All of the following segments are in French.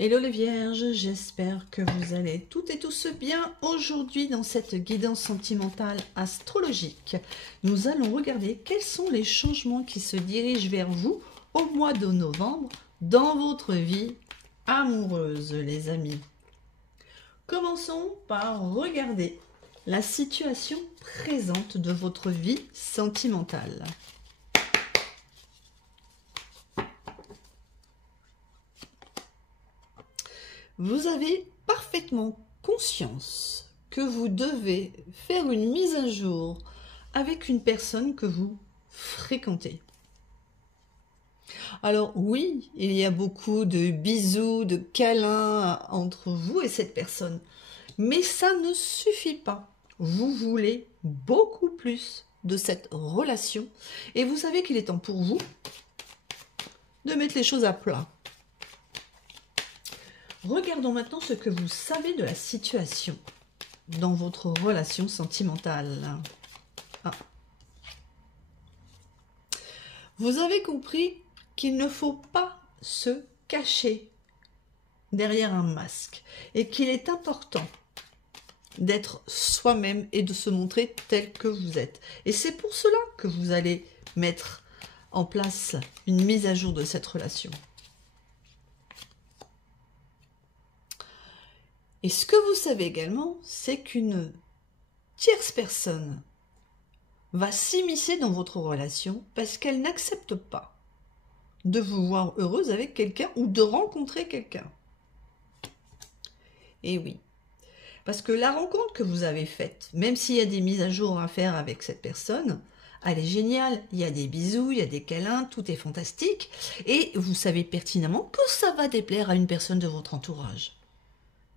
Hello les vierges, j'espère que vous allez toutes et tous bien. Aujourd'hui, dans cette guidance sentimentale astrologique, nous allons regarder quels sont les changements qui se dirigent vers vous au mois de novembre dans votre vie amoureuse, les amis. Commençons par regarder la situation présente de votre vie sentimentale. Vous avez parfaitement conscience que vous devez faire une mise à jour avec une personne que vous fréquentez. Alors oui, il y a beaucoup de bisous, de câlins entre vous et cette personne, mais ça ne suffit pas. Vous voulez beaucoup plus de cette relation et vous savez qu'il est temps pour vous de mettre les choses à plat. Regardons maintenant ce que vous savez de la situation dans votre relation sentimentale. Vous avez compris qu'il ne faut pas se cacher derrière un masque et qu'il est important d'être soi-même et de se montrer tel que vous êtes. Et c'est pour cela que vous allez mettre en place une mise à jour de cette relation. Et ce que vous savez également, c'est qu'une tierce personne va s'immiscer dans votre relation parce qu'elle n'accepte pas de vous voir heureuse avec quelqu'un ou de rencontrer quelqu'un. Et oui, parce que la rencontre que vous avez faite, même s'il y a des mises à jour à faire avec cette personne, elle est géniale. Il y a des bisous, il y a des câlins, tout est fantastique. Et vous savez pertinemment que ça va déplaire à une personne de votre entourage.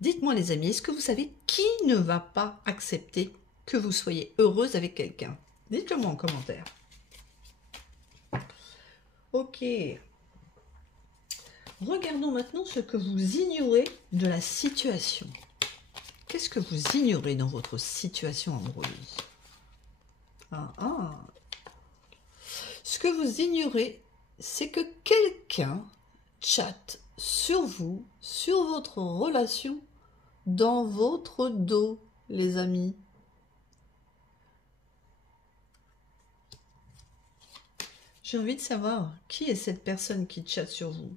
Dites-moi les amis, est-ce que vous savez qui ne va pas accepter que vous soyez heureuse avec quelqu'un? Dites-le moi en commentaire. Ok. Regardons maintenant ce que vous ignorez de la situation. Qu'est-ce que vous ignorez dans votre situation amoureuse? Ce que vous ignorez, c'est que quelqu'un chatte sur vous, sur votre relation, dans votre dos, les amis. J'ai envie de savoir qui est cette personne qui chatte sur vous.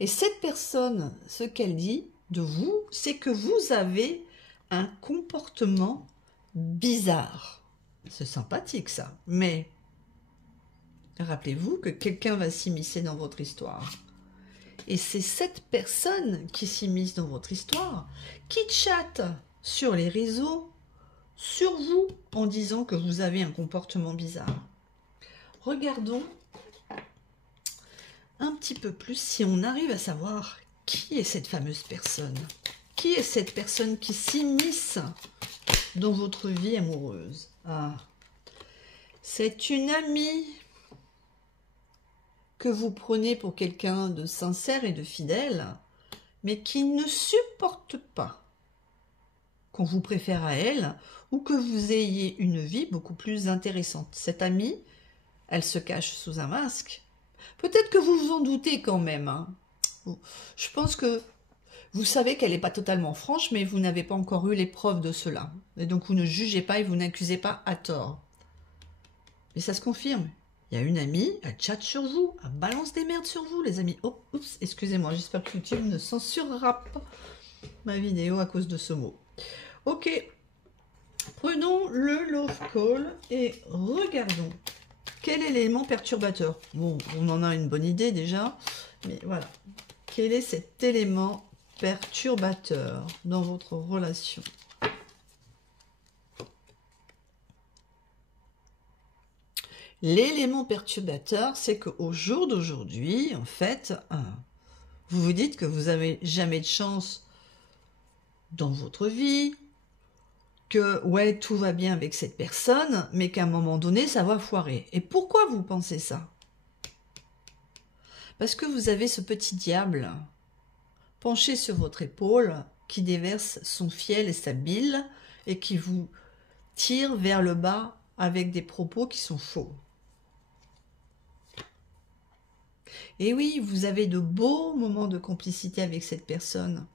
Et cette personne, ce qu'elle dit de vous, c'est que vous avez un comportement bizarre. C'est sympathique ça, mais rappelez-vous que quelqu'un va s'immiscer dans votre histoire. Et c'est cette personne qui s'immisce dans votre histoire, qui chatte sur les réseaux, sur vous, en disant que vous avez un comportement bizarre. Regardons un petit peu plus si on arrive à savoir qui est cette fameuse personne. Qui est cette personne qui s'immisce dans votre vie amoureuse? C'est une amie que vous prenez pour quelqu'un de sincère et de fidèle, mais qui ne supporte pas qu'on vous préfère à elle ou que vous ayez une vie beaucoup plus intéressante. Cette amie, elle se cache sous un masque. Peut-être que vous vous en doutez quand même. Je pense que vous savez qu'elle n'est pas totalement franche, mais vous n'avez pas encore eu les preuves de cela. Et donc vous ne jugez pas et vous n'accusez pas à tort. Mais ça se confirme. Il y a une amie, elle chatte sur vous, elle balance des merdes sur vous, les amis. Oh, oups, excusez-moi, j'espère que YouTube ne censurera pas ma vidéo à cause de ce mot. Ok, prenons le love call et regardons quel est l'élément perturbateur. Bon, on en a une bonne idée déjà, mais voilà. Quel est cet élément perturbateur dans votre relation? L'élément perturbateur, c'est qu'au jour d'aujourd'hui, en fait, vous vous dites que vous n'avez jamais de chance dans votre vie, que ouais, tout va bien avec cette personne, mais qu'à un moment donné, ça va foirer. Et pourquoi vous pensez ça? Parce que vous avez ce petit diable penché sur votre épaule qui déverse son fiel et sa bile et qui vous tire vers le bas avec des propos qui sont faux. Et oui, vous avez de beaux moments de complicité avec cette personne.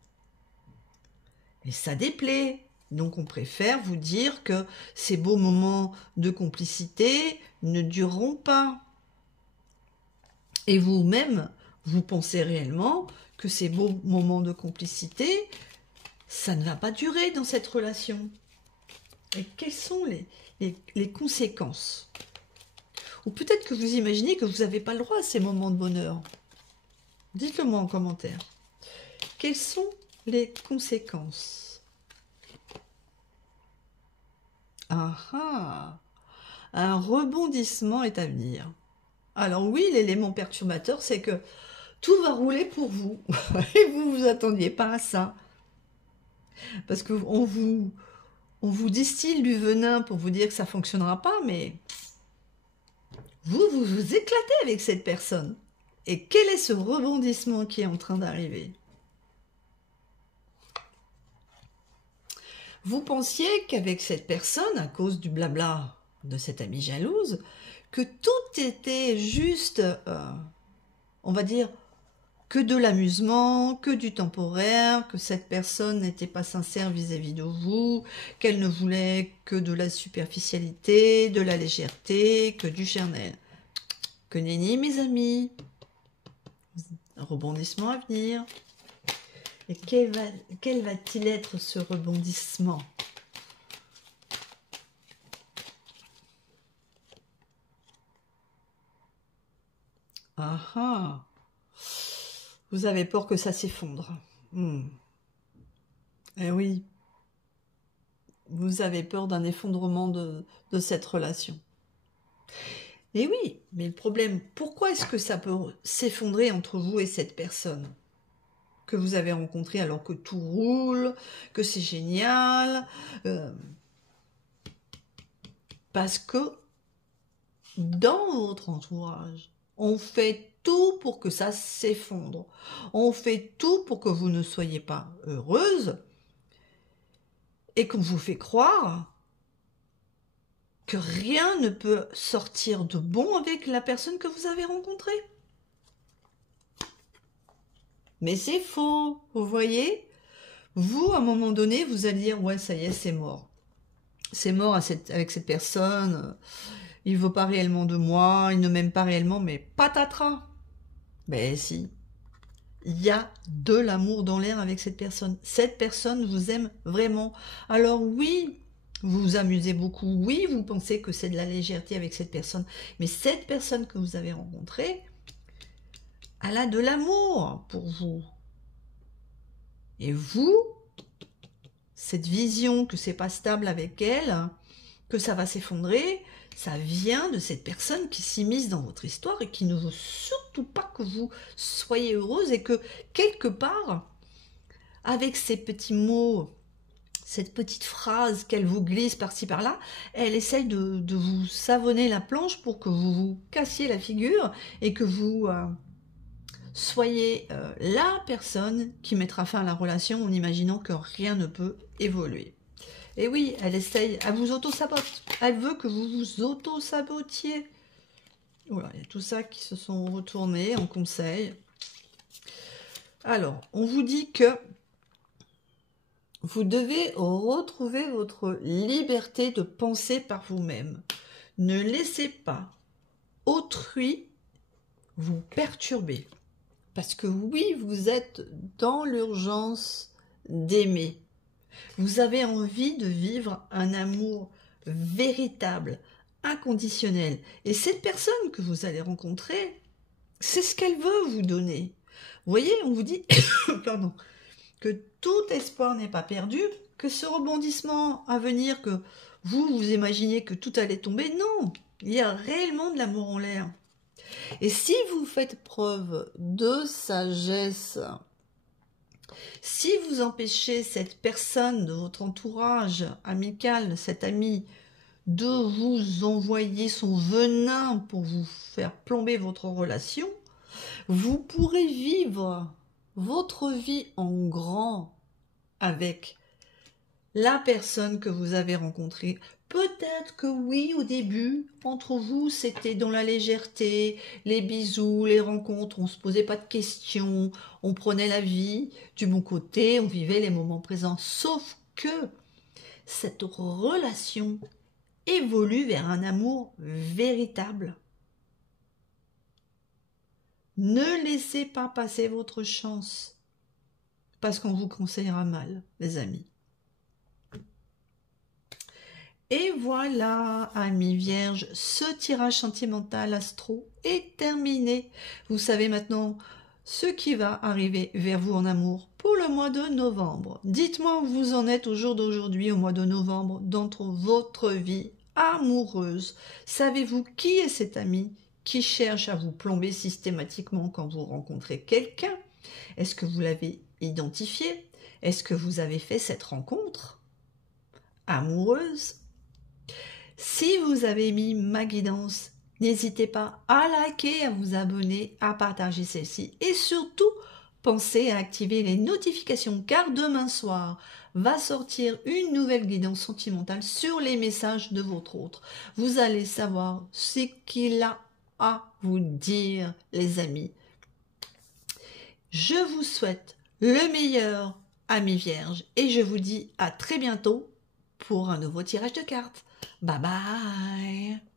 Et ça déplaît. Donc on préfère vous dire que ces beaux moments de complicité ne dureront pas. Et vous-même, vous pensez réellement que ces beaux moments de complicité, ça ne va pas durer dans cette relation. Et quelles sont les conséquences? Ou peut-être que vous imaginez que vous n'avez pas le droit à ces moments de bonheur. Dites-le moi en commentaire. Quelles sont les conséquences? Ah ah! Un rebondissement est à venir. Alors oui, l'élément perturbateur, c'est que tout va rouler pour vous. Et vous ne vous attendiez pas à ça. Parce qu'on vous distille du venin pour vous dire que ça ne fonctionnera pas, mais vous vous éclatez avec cette personne. Et quel est ce rebondissement qui est en train d'arriver? Vous pensiez qu'avec cette personne, à cause du blabla de cette amie jalouse, que tout était juste, on va dire, que de l'amusement, que du temporaire, que cette personne n'était pas sincère vis-à-vis de vous, qu'elle ne voulait que de la superficialité, de la légèreté, que du charnel. Que nenni, mes amis. Un rebondissement à venir. Et quel va-t-il être ce rebondissement? Ah ah! Vous avez peur que ça s'effondre. Eh oui. Vous avez peur d'un effondrement de cette relation. Et oui, mais le problème, pourquoi est-ce que ça peut s'effondrer entre vous et cette personne que vous avez rencontrée alors que tout roule, que c'est génial? Parce que dans votre entourage, on fait tout pour que ça s'effondre. On fait tout pour que vous ne soyez pas heureuse et qu'on vous fait croire que rien ne peut sortir de bon avec la personne que vous avez rencontrée. Mais c'est faux, vous voyez? Vous, à un moment donné, vous allez dire, ouais, ça y est, c'est mort. C'est mort avec cette personne, il ne veut pas réellement de moi, il ne m'aime pas réellement, mais patatras. Ben si, il y a de l'amour dans l'air avec cette personne. Cette personne vous aime vraiment. Alors oui, vous vous amusez beaucoup, oui, vous pensez que c'est de la légèreté avec cette personne, mais cette personne que vous avez rencontrée, elle a de l'amour pour vous. Et vous, cette vision que c'est pas stable avec elle, que ça va s'effondrer, ça vient de cette personne qui s'immisce dans votre histoire et qui ne veut surtout pas que vous soyez heureuse et que quelque part, avec ces petits mots, cette petite phrase qu'elle vous glisse par-ci par-là, elle essaye de vous savonner la planche pour que vous vous cassiez la figure et que vous soyez la personne qui mettra fin à la relation en imaginant que rien ne peut évoluer. Et oui, elle essaye, elle vous auto-sabote. Elle veut que vous vous auto-sabotiez. Voilà, il y a tout ça qui se sont retournés en conseil. Alors, on vous dit que vous devez retrouver votre liberté de penser par vous-même. Ne laissez pas autrui vous perturber. Parce que oui, vous êtes dans l'urgence d'aimer. Vous avez envie de vivre un amour véritable, inconditionnel. Et cette personne que vous allez rencontrer, c'est ce qu'elle veut vous donner. Vous voyez, on vous dit pardon, que tout espoir n'est pas perdu, que ce rebondissement à venir, que vous imaginez que tout allait tomber. Non, il y a réellement de l'amour en l'air. Et si vous faites preuve de sagesse, si vous empêchez cette personne de votre entourage amical, cet ami, de vous envoyer son venin pour vous faire plomber votre relation, vous pourrez vivre votre vie en grand avec la personne que vous avez rencontrée. Peut-être que oui, au début, entre vous, c'était dans la légèreté, les bisous, les rencontres, on se posait pas de questions, on prenait la vie du bon côté, on vivait les moments présents. Sauf que cette relation évolue vers un amour véritable. Ne laissez pas passer votre chance, parce qu'on vous conseillera mal, les amis. Et voilà, amis vierges, ce tirage sentimental astro est terminé. Vous savez maintenant ce qui va arriver vers vous en amour pour le mois de novembre. Dites-moi où vous en êtes au jour d'aujourd'hui, au mois de novembre, dans votre vie amoureuse. Savez-vous qui est cet ami qui cherche à vous plomber systématiquement quand vous rencontrez quelqu'un? Est-ce que vous l'avez identifié? Est-ce que vous avez fait cette rencontre amoureuse? Si vous avez aimé ma guidance, n'hésitez pas à liker, à vous abonner, à partager celle-ci et surtout, pensez à activer les notifications car demain soir va sortir une nouvelle guidance sentimentale sur les messages de votre autre. Vous allez savoir ce qu'il a à vous dire, les amis. Je vous souhaite le meilleur, amis vierges, et je vous dis à très bientôt pour un nouveau tirage de cartes. Bye bye!